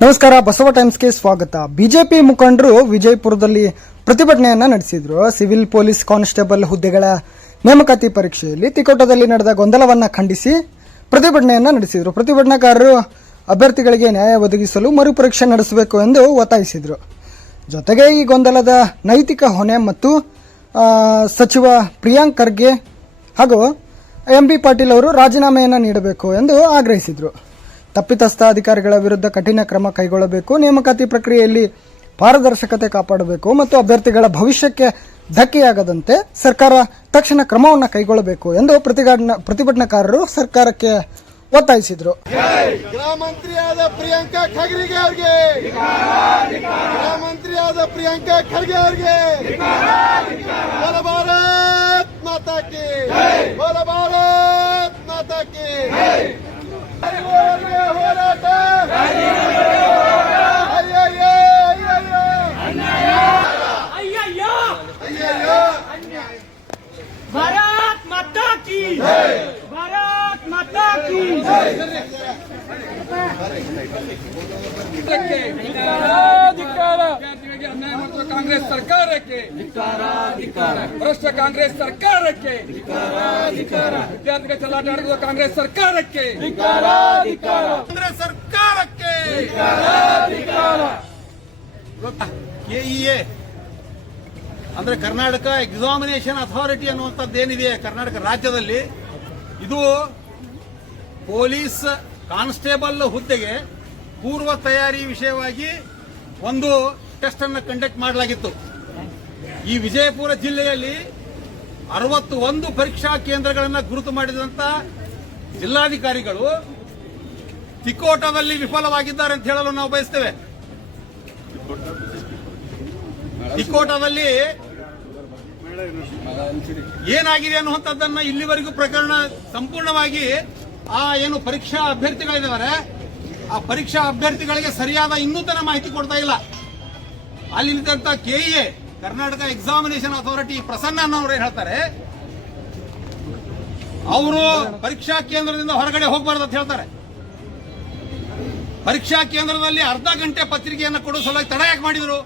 ನಮಸ್ಕಾರ, ಬಸವ ಟೈಮ್ಸ್ಗೆ ಸ್ವಾಗತ. ಬಿಜೆಪಿ ಮುಖಂಡರು ವಿಜಯಪುರದಲ್ಲಿ ಪ್ರತಿಭಟನೆಯನ್ನ ನಡೆಸಿದ್ರು. ಸಿವಿಲ್ ಪೊಲೀಸ್ ಕಾನ್ಸ್ಟೇಬಲ್ ಹುದ್ದೆಗಳ ನೇಮಕಾತಿ ಪರೀಕ್ಷೆಯಲ್ಲಿ ತಿಕೋಟದಲ್ಲಿ ನಡೆದ ಗೊಂದಲವನ್ನ ಖಂಡಿಸಿ ಪ್ರತಿಭಟನೆಯನ್ನ ನಡೆಸಿದ್ರು. ಪ್ರತಿಭಟನಾಕಾರರು ಅಭ್ಯರ್ಥಿಗಳಿಗೆ ನ್ಯಾಯ ಒದಗಿಸಲು ಮರುಪರೀಕ್ಷೆ ನಡೆಸಬೇಕು ಎಂದು ಒತ್ತಾಯಿಸಿದರು. ಜೊತೆಗೆ ಈ ಗೊಂದಲದ ನೈತಿಕ ಹೊಣೆ ಮತ್ತು ಸಚಿವ ಪ್ರಿಯಾಂಕ್ ಖರ್ಗೆ ಹಾಗೂ ಎಂಬಿ ಪಾಟೀಲ್ ಅವರು ರಾಜೀನಾಮೆಯನ್ನು ನೀಡಬೇಕು ಎಂದು ಆಗ್ರಹಿಸಿದರು. ತಪ್ಪಿತಸ್ಥ ಅಧಿಕಾರಿಗಳ ವಿರುದ್ಧ ಕಠಿಣ ಕ್ರಮ ಕೈಗೊಳ್ಳಬೇಕು, ನೇಮಕಾತಿ ಪ್ರಕ್ರಿಯೆಯಲ್ಲಿ ಪಾರದರ್ಶಕತೆ ಕಾಪಾಡಬೇಕು ಮತ್ತು ಅಭ್ಯರ್ಥಿಗಳ ಭವಿಷ್ಯಕ್ಕೆ ಧಕ್ಕೆಯಾಗದಂತೆ ಸರ್ಕಾರ ತಕ್ಷಣ ಕ್ರಮವನ್ನು ಕೈಗೊಳ್ಳಬೇಕು ಎಂದು ಪ್ರತಿಭಟನಾಕಾರರು ಸರ್ಕಾರಕ್ಕೆ ಒತ್ತಾಯಿಸಿದರು. ಗೃಹ ಮಂತ್ರಿಯಾದ ಪ್ರಿಯಾಂಕಾ ಖರ್ಗೆ ಅವರಿಗೆ, ಗೃಹ ಮಂತ್ರಿಯಾದ ಪ್ರಿಯಾಂಕಾ ಖರ್ಗೆ ಅವರಿಗೆ ಬೋಲ ಭಾರತ್ ಮಾತಾ ಕಿ, ಬೋಲ ಭಾರತ್ ಮಾತಾ ಕಿ. ಹೋರಾಟ भारत माता की, भारत माता की. ವಿದ್ಯಾರ್ಥಿಗಳಿಗೆ ಅನ್ಯಾಯ ಮಾಡುವ ಕಾಂಗ್ರೆಸ್ ಸರ್ಕಾರಕ್ಕೆ ಭ್ರಷ್ಟ ಕಾಂಗ್ರೆಸ್ ಸರ್ಕಾರಕ್ಕೆ, ವಿದ್ಯಾರ್ಥಿಗಳ ಚಲಾಟ ಆಡುವ ಕಾಂಗ್ರೆಸ್ ಸರ್ಕಾರಕ್ಕೆ, ಕಾಂಗ್ರೆಸ್ ಸರ್ಕಾರಕ್ಕೆ. ಕೆಇಎ ಅಂದ್ರೆ ಕರ್ನಾಟಕ ಎಕ್ಸಾಮಿನೇಷನ್ ಅಥಾರಿಟಿ ಅನ್ನುವಂಥದ್ದೇನಿದೆ ಕರ್ನಾಟಕ ರಾಜ್ಯದಲ್ಲಿ, ಇದು ಪೊಲೀಸ್ ಕಾನ್ಸ್ಟೇಬಲ್ ಹುದ್ದೆಗೆ ಪೂರ್ವ ತಯಾರಿ ವಿಷಯವಾಗಿ ಒಂದು ಟೆಸ್ಟ್ ಅನ್ನು ಕಂಡಕ್ಟ್ ಮಾಡಲಾಗಿತ್ತು. ಈ ವಿಜಯಪುರ ಜಿಲ್ಲೆಯಲ್ಲಿ 61 ಪರೀಕ್ಷಾ ಕೇಂದ್ರಗಳನ್ನು ಗುರುತು ಮಾಡಿದಂತ ಜಿಲ್ಲಾಧಿಕಾರಿಗಳು ತಿಕೋಟದಲ್ಲಿ ವಿಫಲವಾಗಿದ್ದಾರೆ ಅಂತ ಹೇಳಲು ನಾವು ಬಯಸ್ತೇವೆ. ತಿಕೋಟದಲ್ಲಿ ಏನಾಗಿದೆ ಅನ್ನುವಂಥದ್ದನ್ನ ಇಲ್ಲಿವರೆಗೂ ಪ್ರಕರಣ ಸಂಪೂರ್ಣವಾಗಿ ಏನು ಪರೀಕ್ಷಾ ಅಭ್ಯರ್ಥಿಗಳಿದ್ದಾರೆ ಆ ಪರೀಕ್ಷಾ ಅಭ್ಯರ್ಥಿಗಳಿಗೆ ಸರಿಯಾದ ಇನ್ನೂತನ ಮಾಹಿತಿ ಕೊಡ್ತಾ ಇಲ್ಲ. ಅಲ್ಲಿದ್ದಂತ KEA Karnataka examination authority Prasanna ಅನ್ನೋರು ಏನ್ ಹೇಳ್ತಾರೆ, ಅವರು ಪರೀಕ್ಷಾ ಕೇಂದ್ರದಿಂದ ಹೊರಗಡೆ ಹೋಗಬಾರ್ದು ಅಂತ ಹೇಳ್ತಾರೆ. ಪರೀಕ್ಷಾ ಕೇಂದ್ರದಲ್ಲಿ ಅರ್ಧ ಗಂಟೆ ಪತ್ರಿಕೆಯನ್ನು ಕೊಡೋ ಸಲುವಾಗಿ ತಡ ಯಾಕೆ ಮಾಡಿದ್ರು?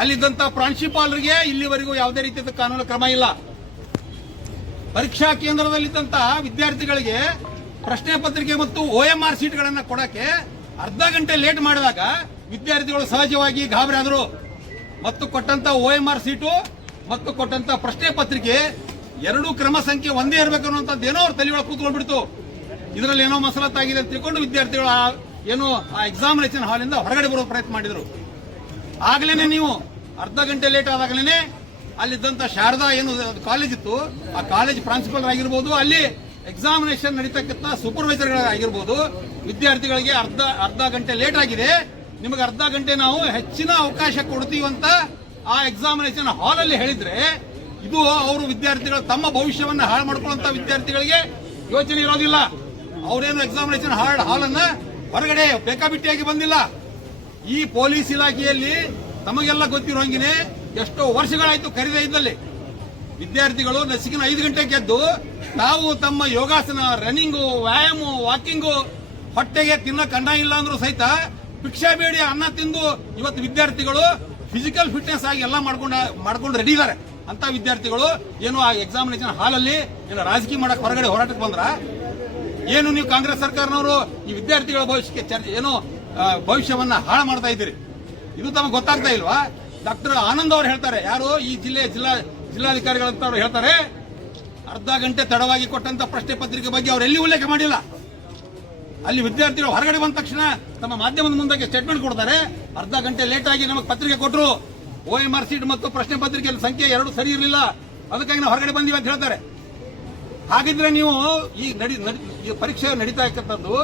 ಅಲ್ಲಿದ್ದಂತ ಪ್ರಾಂಶುಪಾಲರಿಗೆ ಇಲ್ಲಿವರೆಗೂ ಯಾವುದೇ ರೀತಿಯ ಕಾನೂನು ಕ್ರಮ ಇಲ್ಲ. ಪರೀಕ್ಷಾ ಕೇಂದ್ರದಲ್ಲಿದ್ದಂತ ವಿದ್ಯಾರ್ಥಿಗಳಿಗೆ ಪ್ರಶ್ನೆ ಪತ್ರಿಕೆ ಮತ್ತು OMR ಸೀಟ್ಗಳನ್ನು ಕೊಡಕ್ಕೆ ಅರ್ಧ ಗಂಟೆ ಲೇಟ್ ಮಾಡಿದಾಗ ವಿದ್ಯಾರ್ಥಿಗಳು ಸಹಜವಾಗಿ ಗಾಬರಿ ಆದರು ಮತ್ತು ಕೊಟ್ಟಂತ OMR ಸೀಟು ಮತ್ತು ಕೊಟ್ಟಂತ ಪ್ರಶ್ನೆ ಪತ್ರಿಕೆ ಎರಡೂ ಕ್ರಮ ಸಂಖ್ಯೆ ಒಂದೇ ಇರಬೇಕು ಅನ್ನುವಂಥದ್ದೇನೋ ಅವ್ರ ತಲೆಯೊಳಗೆ ಕೂತ್ಕೊಂಡ್ಬಿಡ್ತು. ಇದರಲ್ಲಿ ಏನೋ ಮಸಲತ್ತಾಗಿದೆ ಅಂತ ತಿಳ್ಕೊಂಡು ವಿದ್ಯಾರ್ಥಿಗಳು ಏನೋ ಆ ಎಕ್ಸಾಮಿನೇಷನ್ ಹಾಲಿಂದ ಹೊರಗಡೆ ಬರೋ ಪ್ರಯತ್ನ ಮಾಡಿದ್ರು. ಆಗ್ಲೇನೆ ನೀವು ಅರ್ಧ ಗಂಟೆ ಲೇಟ್ ಆದಾಗಲೇನೆ ಅಲ್ಲಿದ್ದಂತ ಶಾರದಾ ಏನು ಕಾಲೇಜ್ ಇತ್ತು ಆ ಕಾಲೇಜ್ ಪ್ರಾಂಶುಪಾಲರ್ ಆಗಿರ್ಬೋದು, ಅಲ್ಲಿ ಎಕ್ಸಾಮಿನೇಷನ್ ನಡೀತಕ್ಕಂಥ ಸೂಪರ್ವೈಸರ್ ಆಗಿರ್ಬೋದು, ವಿದ್ಯಾರ್ಥಿಗಳಿಗೆ ಅರ್ಧ ಗಂಟೆ ಲೇಟ್ ಆಗಿದೆ, ನಿಮಗೆ ಅರ್ಧ ಗಂಟೆ ನಾವು ಹೆಚ್ಚಿನ ಅವಕಾಶ ಕೊಡ್ತೀವಿ ಅಂತ ಆ ಎಕ್ಸಾಮಿನೇಷನ್ ಹಾಲ್ ಅಲ್ಲಿ ಹೇಳಿದ್ರೆ, ಇದು ಅವರು ವಿದ್ಯಾರ್ಥಿಗಳು ತಮ್ಮ ಭವಿಷ್ಯವನ್ನ ಹಾಳು ಮಾಡ್ಕೊಳ್ಳುವಂತ ವಿದ್ಯಾರ್ಥಿಗಳಿಗೆ ಯೋಚನೆ ಇರೋದಿಲ್ಲ. ಅವರೇನು ಎಕ್ಸಾಮಿನೇಷನ್ ಹಾಲ್ ಅನ್ನ ಹೊರಗಡೆ ಬೇಕಾಬಿಟ್ಟಿಯಾಗಿ ಬಂದಿಲ್ಲ. ಈ ಪೊಲೀಸ್ ಇಲಾಖೆಯಲ್ಲಿ ತಮಗೆಲ್ಲ ಗೊತ್ತಿರೋ ಹಂಗಿನೇ ಎಷ್ಟೋ ವರ್ಷಗಳಾಯ್ತು ಕರೀದೇ ಇದ್ದಲ್ಲಿ ವಿದ್ಯಾರ್ಥಿಗಳು ನಸಿಕಿನ 5 ಗಂಟೆಗೆ ಎದ್ದು ತಾವು ತಮ್ಮ ಯೋಗಾಸನ, ರನ್ನಿಂಗು, ವ್ಯಾಯಾಮ, ವಾಕಿಂಗು, ಹೊಟ್ಟೆಗೆ ತಿನ್ನಕ್ಕೆ ಅನ್ನ ಇಲ್ಲ ಅಂದ್ರೂ ಸಹಿತ ಭಿಕ್ಷಾ ಬೇಡಿ ಅನ್ನ ತಿಂದು ಇವತ್ತು ವಿದ್ಯಾರ್ಥಿಗಳು ಫಿಸಿಕಲ್ ಫಿಟ್ನೆಸ್ ಆಗಿ ಎಲ್ಲ ಮಾಡ್ಕೊಂಡು ರೆಡಿ ಇದ್ದಾರೆ. ಅಂತ ವಿದ್ಯಾರ್ಥಿಗಳು ಏನು ಆ ಎಕ್ಸಾಮಿನೇಷನ್ ಹಾಲಲ್ಲಿ ಏನು ರಾಜಕೀಯ ಮಾಡಕ್ಕೆ ಹೊರಗಡೆ ಹೋರಾಟಕ್ಕೆ ಬಂದ್ರ ಏನು ನೀವು ಕಾಂಗ್ರೆಸ್ ಸರ್ಕಾರನವರು ಈ ವಿದ್ಯಾರ್ಥಿಗಳ ಭವಿಷ್ಯಕ್ಕೆ ಏನು ಭವಿಷ್ಯವನ್ನ ಹಾಳು ಮಾಡ್ತಾ ಇದ್ದೀರಿ? ಇದು ತಮಗೆ ಗೊತ್ತಾಗ್ತಾ ಇಲ್ವಾ? ಡಾಕ್ಟರ್ ಆನಂದ್ ಅವರು ಹೇಳ್ತಾರೆ, ಯಾರು ಈ ಜಿಲ್ಲಾಧಿಕಾರಿಗಳಂತ ಅವರು ಹೇಳ್ತಾರೆ, ಅರ್ಧ ಗಂಟೆ ತಡವಾಗಿ ಕೊಟ್ಟಂತ ಪ್ರಶ್ನೆ ಪತ್ರಿಕೆ ಬಗ್ಗೆ ಅವರು ಎಲ್ಲಿ ಉಲ್ಲೇಖ ಮಾಡಿಲ್ಲ. ಅಲ್ಲಿ ವಿದ್ಯಾರ್ಥಿಗಳು ಹೊರಗಡೆ ಬಂದ ತಕ್ಷಣ ತಮ್ಮ ಮಾಧ್ಯಮದ ಮುಂದೆ ಸ್ಟೇಟ್ಮೆಂಟ್ ಕೊಡ್ತಾರೆ, ಅರ್ಧ ಗಂಟೆ ಲೇಟ್ ಆಗಿ ನಮಗೆ ಪತ್ರಿಕೆ ಕೊಟ್ಟರು, OMR ಸೀಟ್ ಮತ್ತು ಪ್ರಶ್ನೆ ಪತ್ರಿಕೆ ಸಂಖ್ಯೆ ಎರಡು ಸರಿ ಇರಲಿಲ್ಲ, ಅದಕ್ಕಾಗಿ ನಾವು ಹೊರಗಡೆ ಬಂದಿವಿ ಅಂತ ಹೇಳ್ತಾರೆ. ಹಾಗಿದ್ರೆ ನೀವು ಈ ಪರೀಕ್ಷೆ ನಡೀತಾ ಇರ್ತಕ್ಕಂಥದ್ದು